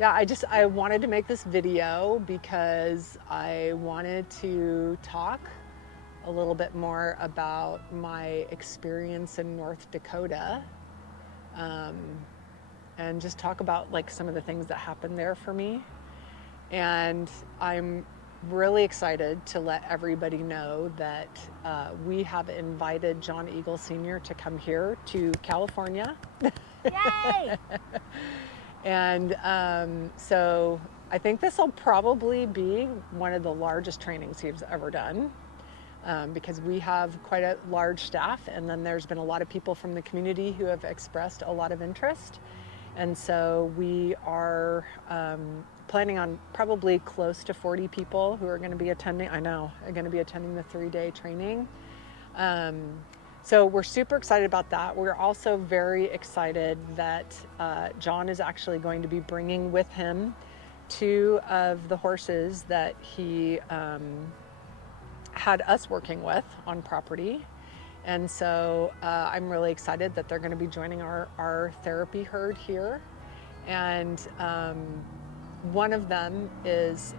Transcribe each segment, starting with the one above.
Yeah, I wanted to make this video because I wanted to talk a little bit more about my experience in North Dakota, um, and just talk about like some of the things that happened there for me. And I'm really excited to let everybody know that we have invited John Eagle Sr. to come here to California. Yay! And so I think this will probably be one of the largest trainings he's ever done, because we have quite a large staff, and then there's been a lot of people from the community who have expressed a lot of interest. And so we are planning on probably close to 40 people who are going to be attending. I know, are going to be attending the 3-day training. Um, so we're super excited about that. We're also very excited that John is actually going to be bringing with him 2 of the horses that he had us working with on property. And so I'm really excited that they're going to be joining our therapy herd here. And one of them is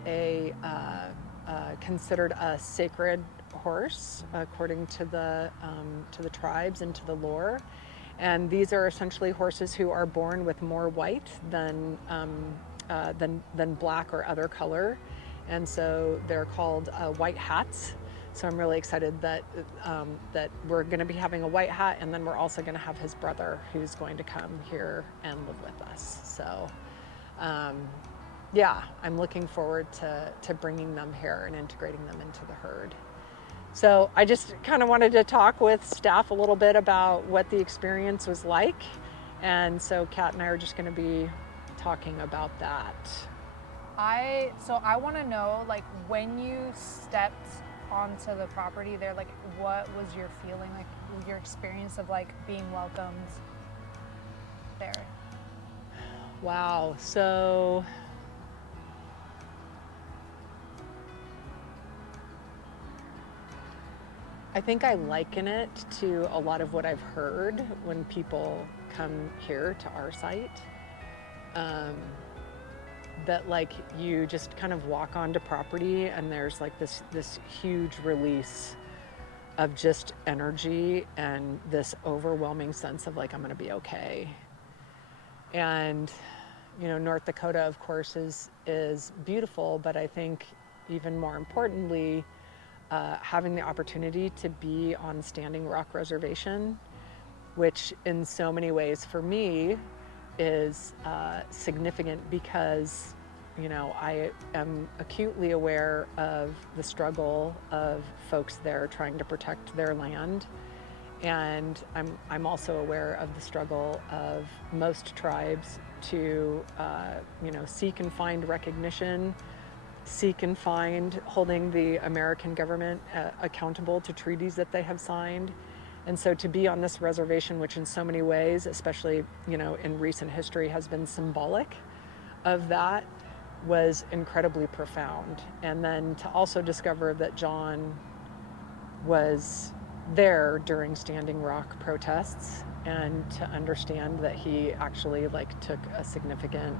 considered a sacred horse according to the tribes and to the lore. And these are essentially horses who are born with more white than black or other color, and so they're called white hats. So I'm really excited that that we're going to be having a white hat, and then we're also going to have his brother who's going to come here and live with us. So um, yeah, I'm looking forward to bringing them here and integrating them into the herd. So I just kind of wanted to talk with staff a little bit about what the experience was like. And so Kat and I are just going to be talking about that. I want to know, like, when you stepped onto the property there, like, what was your feeling, like your experience of like being welcomed there? Wow. So I think I liken it to a lot of what I've heard when people come here to our site. Um, that like you just kind of walk onto property and there's like this huge release of just energy and this overwhelming sense of like I'm going to be okay. And you know, North Dakota of course is beautiful, but I think even more importantly, having the opportunity to be on Standing Rock Reservation, which in so many ways for me is significant because, you know, I am acutely aware of the struggle of folks there trying to protect their land. And I'm also aware of the struggle of most tribes to, you know, seek and find recognition, seek and find holding the American government accountable to treaties that they have signed. And so to be on this reservation, which in so many ways, especially, you know, in recent history has been symbolic of that, was incredibly profound. And then to also discover that John was there during Standing Rock protests, and to understand that he actually like took a significant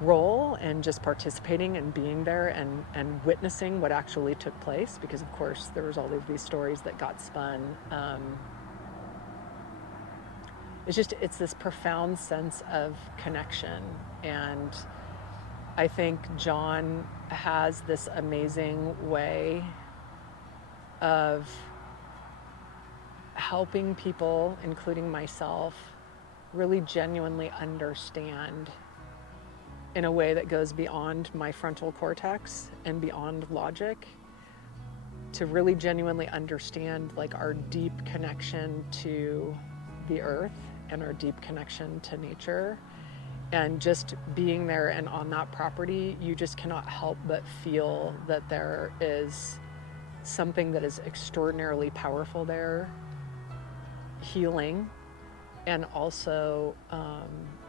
role and just participating and being there and witnessing what actually took place, because of course there was all of these stories that got spun. It's this profound sense of connection, and I think John has this amazing way of helping people, including myself, really genuinely understand in a way that goes beyond my frontal cortex and beyond logic, to really genuinely understand like our deep connection to the earth and our deep connection to nature. And just being there and on that property, you just cannot help but feel that there is something that is extraordinarily powerful there, healing, and also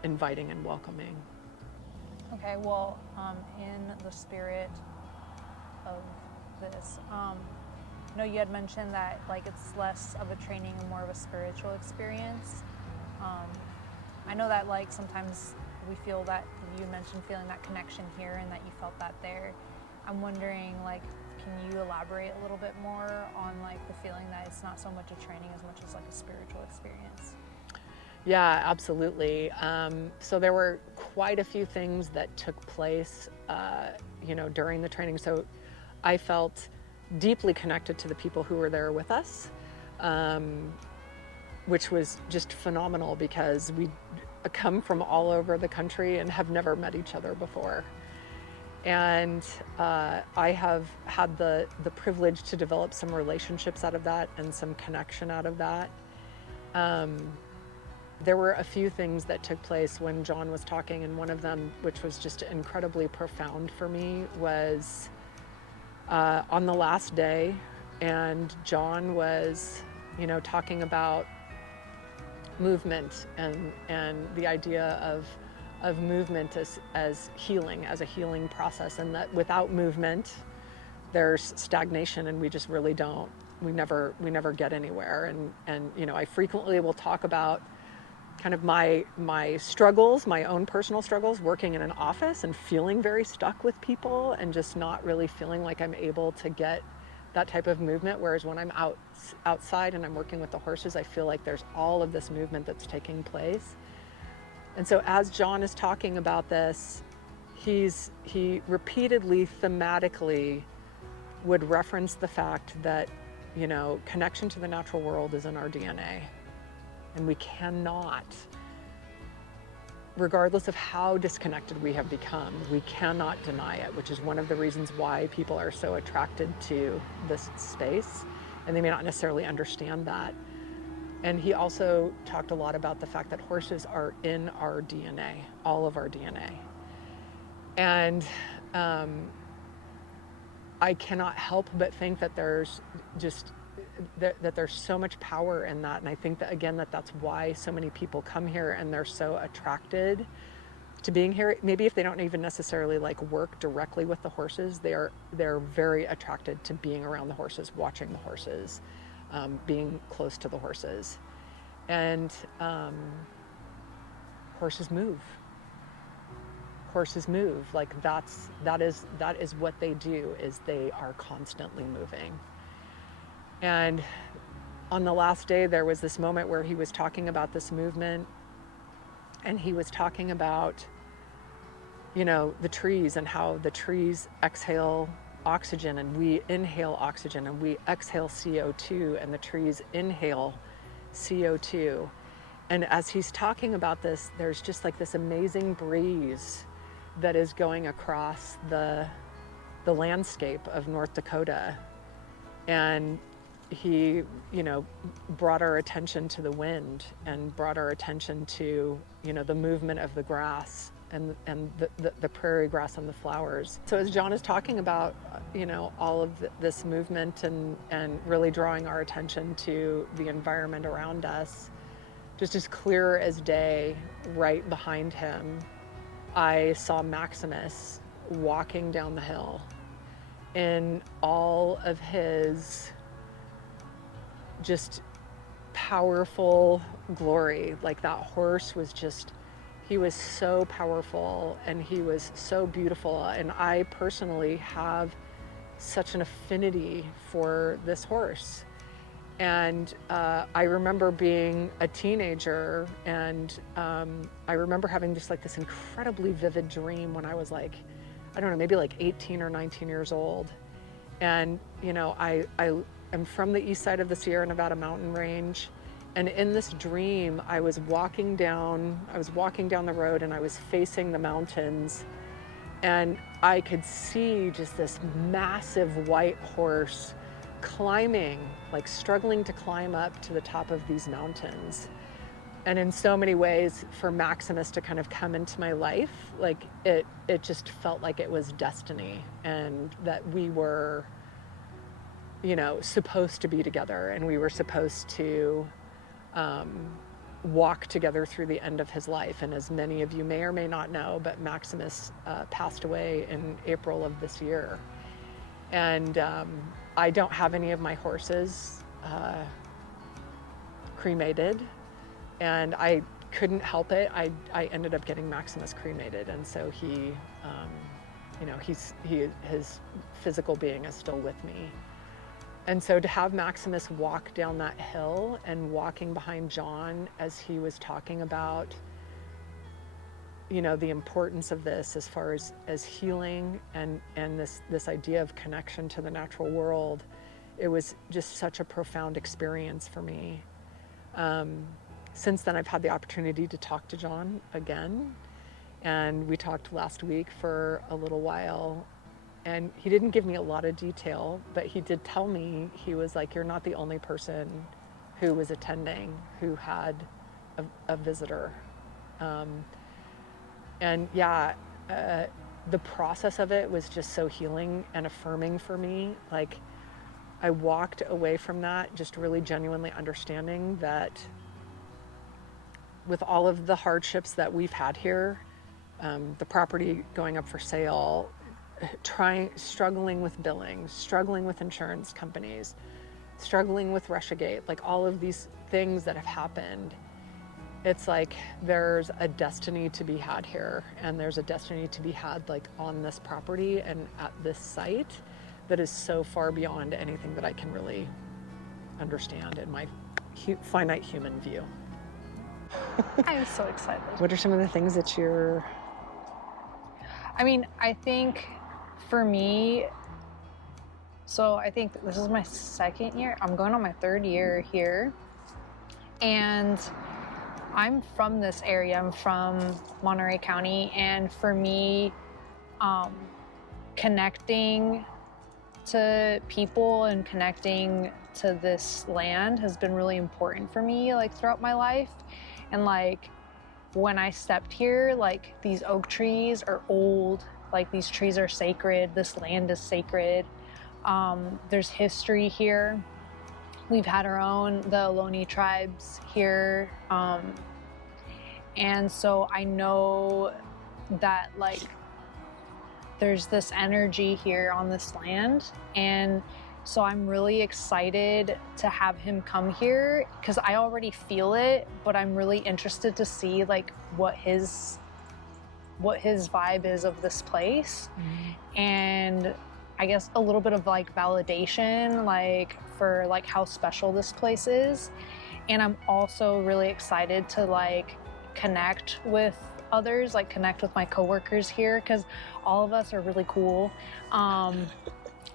inviting and welcoming. Okay, well, in the spirit of this, I know you had mentioned that like it's less of a training and more of a spiritual experience. I know that like sometimes we feel that, you mentioned feeling that connection here and that you felt that there. I'm wondering, like, can you elaborate a little bit more on like the feeling that it's not so much a training as much as like a spiritual experience? Yeah, absolutely. So there were quite a few things that took place, during the training. So I felt deeply connected to the people who were there with us, which was just phenomenal because we come from all over the country and have never met each other before. And I have had the privilege to develop some relationships out of that and some connection out of that. There were a few things that took place when John was talking, and one of them, which was just incredibly profound for me, was on the last day, and John was, talking about movement and the idea of movement as healing, as a healing process, and that without movement there's stagnation, and we just really don't, we never get anywhere. And I frequently will talk about kind of my struggles, my own personal struggles, working in an office and feeling very stuck with people and just not really feeling like I'm able to get that type of movement. Whereas when I'm outside and I'm working with the horses, I feel like there's all of this movement that's taking place. And so as John is talking about this, he repeatedly, thematically would reference the fact that, connection to the natural world is in our DNA. And we cannot, regardless of how disconnected we have become, we cannot deny it, which is one of the reasons why people are so attracted to this space, and they may not necessarily understand that. And he also talked a lot about the fact that horses are in our DNA, all of our DNA. And I cannot help but think that there's just that there's so much power in that. And I think that, again, that's why so many people come here and they're so attracted to being here. Maybe if they don't even necessarily like work directly with the horses, they're very attracted to being around the horses, watching the horses, being close to the horses. And horses move. Horses move. Like that is what they do, is they are constantly moving. And on the last day, there was this moment where he was talking about this movement, and he was talking about, the trees, and how the trees exhale oxygen and we inhale oxygen, and we exhale CO2 and the trees inhale CO2. And as he's talking about this, there's just like this amazing breeze that is going across the landscape of North Dakota. And he, brought our attention to the wind, and brought our attention to, the movement of the grass and the prairie grass and the flowers. So as John is talking about, all of this movement and really drawing our attention to the environment around us, just as clear as day, right behind him, I saw Maximus walking down the hill in all of his just powerful glory. Like, that horse was just, he was so powerful and he was so beautiful. And I personally have such an affinity for this horse. And I remember being a teenager, and I remember having just like this incredibly vivid dream when I was like, I don't know, maybe like 18 or 19 years old. And, I am from the east side of the Sierra Nevada mountain range. And in this dream, I was walking down the road, and I was facing the mountains, and I could see just this massive white horse climbing, like struggling to climb up to the top of these mountains. And in so many ways, for Maximus to kind of come into my life, like it just felt like it was destiny, and that we were, supposed to be together, and we were supposed to walk together through the end of his life. And as many of you may or may not know, but Maximus passed away in April of this year. And I don't have any of my horses cremated, and I couldn't help it. I ended up getting Maximus cremated, and so he, you know, his physical being is still with me. And so to have Maximus walk down that hill and walking behind John as he was talking about, you know, the importance of this as far as healing and this idea of connection to the natural world, it was just such a profound experience for me. Since then, I've had the opportunity to talk to John again, and we talked last week for a little while, and he didn't give me a lot of detail, but he did tell me, he was like, you're not the only person who was attending who had a visitor. And yeah, the process of it was just so healing and affirming for me. Like, I walked away from that just really genuinely understanding that with all of the hardships that we've had here, the property going up for sale, struggling with billing, struggling with insurance companies, struggling with Russiagate, like all of these things that have happened, it's like there's a destiny to be had here, and there's a destiny to be had like on this property and at this site that is so far beyond anything that I can really understand in my finite human view. I'm so excited. What are some of the things that you're... I mean, I think for me, so I think this is my second year. I'm going on my third year here. And I'm from this area. I'm from Monterey County. And for me, connecting to people and connecting to this land has been really important for me, like throughout my life. And like when I stepped here, like these oak trees are old, like these trees are sacred, this land is sacred. There's history here. We've had our own, the Ohlone tribes here. And so I know that like there's this energy here on this land. And so I'm really excited to have him come here because I already feel it, but I'm really interested to see like what his vibe is of this place. Mm-hmm. And I guess a little bit of like validation, like for like how special this place is. And I'm also really excited to like connect with others, like connect with my coworkers here, because all of us are really cool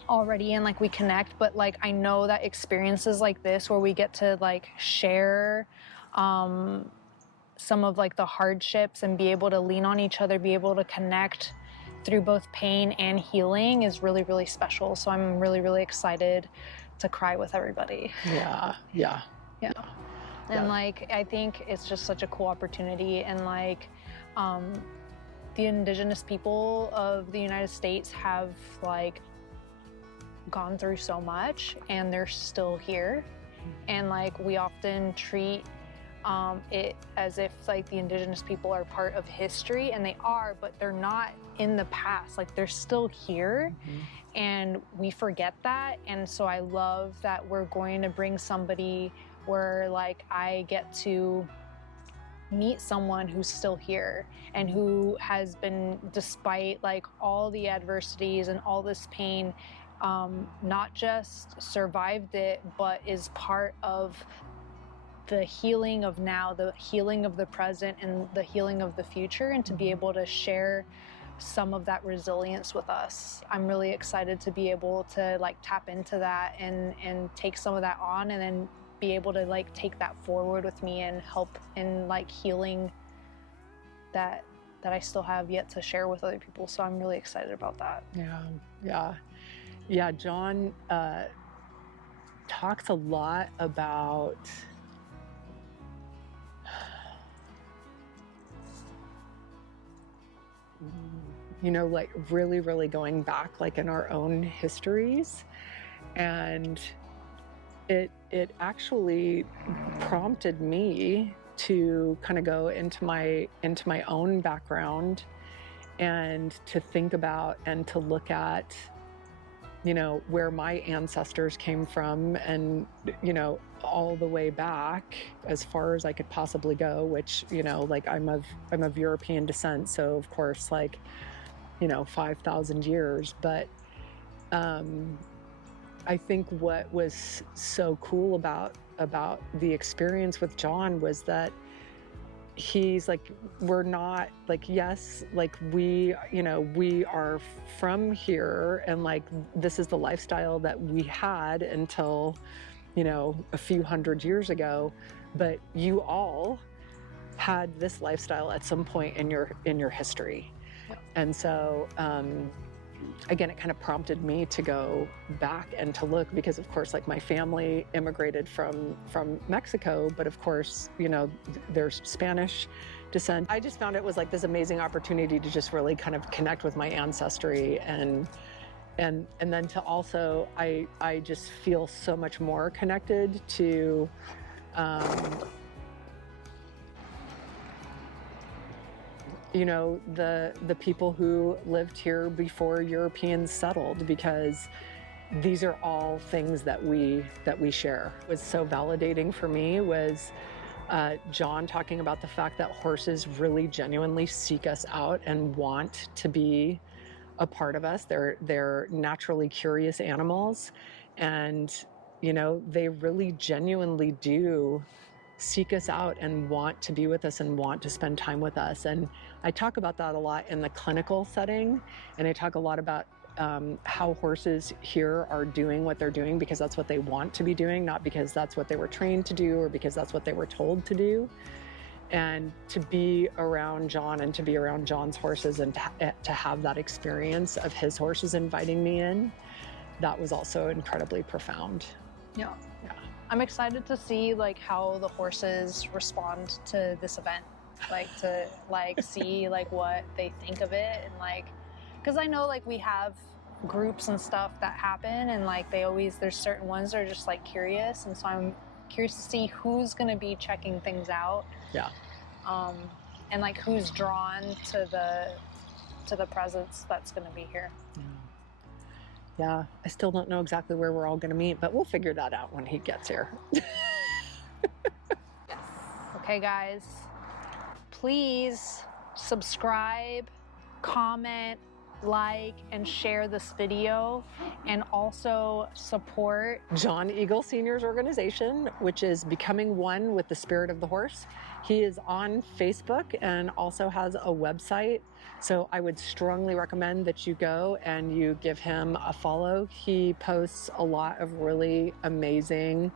already, and like we connect. But like I know that experiences like this where we get to like share some of like the hardships and be able to lean on each other, be able to connect through both pain and healing is really, really special. So I'm really, really excited to cry with everybody. Yeah. And like, I think it's just such a cool opportunity. And like, the indigenous people of the United States have like gone through so much and they're still here. And like, we often treat it as if like the indigenous people are part of history, and they are, but they're not in the past. Like they're still here. Mm-hmm. And we forget that. And so I love that we're going to bring somebody where like I get to meet someone who's still here and who has been, despite like all the adversities and all this pain, not just survived it, but is part of the healing of now, the healing of the present, and the healing of the future, and to be able to share some of that resilience with us. I'm really excited to be able to like tap into that and take some of that on, and then be able to like take that forward with me and help in like healing that I still have yet to share with other people. So I'm really excited about that. Yeah. John talks a lot about like really, really going back like in our own histories. And it actually prompted me to kind of go into my own background and to think about and to look at, where my ancestors came from, and, all the way back as far as I could possibly go, which, you know, like I'm of European descent, so of course, like, you know, 5,000 years. But I think what was so cool about the experience with John was that he's like, we're not like, yes, like we, you know, we are from here, and like this is the lifestyle that we had until, you know, a few hundred years ago, but you all had this lifestyle at some point in your history. And so again, it kind of prompted me to go back and to look, because of course, like my family immigrated from Mexico, but of course, you know, there's Spanish descent. I just found it was like this amazing opportunity to just really kind of connect with my ancestry, and then to also, I just feel so much more connected to you know, the people who lived here before Europeans settled, because these are all things that we share. What was so validating for me was John talking about the fact that horses really genuinely seek us out and want to be a part of us. They're naturally curious animals, and you know, they really genuinely do seek us out and want to be with us and want to spend time with us. And I talk about that a lot in the clinical setting, and I talk a lot about how horses here are doing what they're doing because that's what they want to be doing, not because that's what they were trained to do or because that's what they were told to do. And to be around John and to be around John's horses and to have that experience of his horses inviting me in, that was also incredibly profound. Yeah. I'm excited to see like how the horses respond to this event, like to like see like what they think of it, and like, because I know like we have groups and stuff that happen, and like there's certain ones that are just like curious, and so I'm curious to see who's going to be checking things out. Yeah. And like who's drawn to the presence that's going to be here. Yeah, I still don't know exactly where we're all going to meet, but we'll figure that out when he gets here. Yes. Okay, guys, please subscribe, comment, like, and share this video, and also support John Eagle Seniors Organization, which is Becoming One with the Spirit of the Horse. He is on Facebook and also has a website. So I would strongly recommend that you go and you give him a follow. He posts a lot of really amazing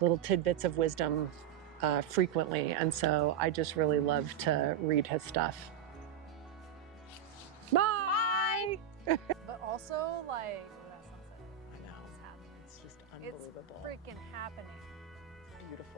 little tidbits of wisdom frequently. And so I just really love to read his stuff. Bye! but also like that's not it. I know. It's happening. It's just unbelievable. It's freaking happening. Beautiful.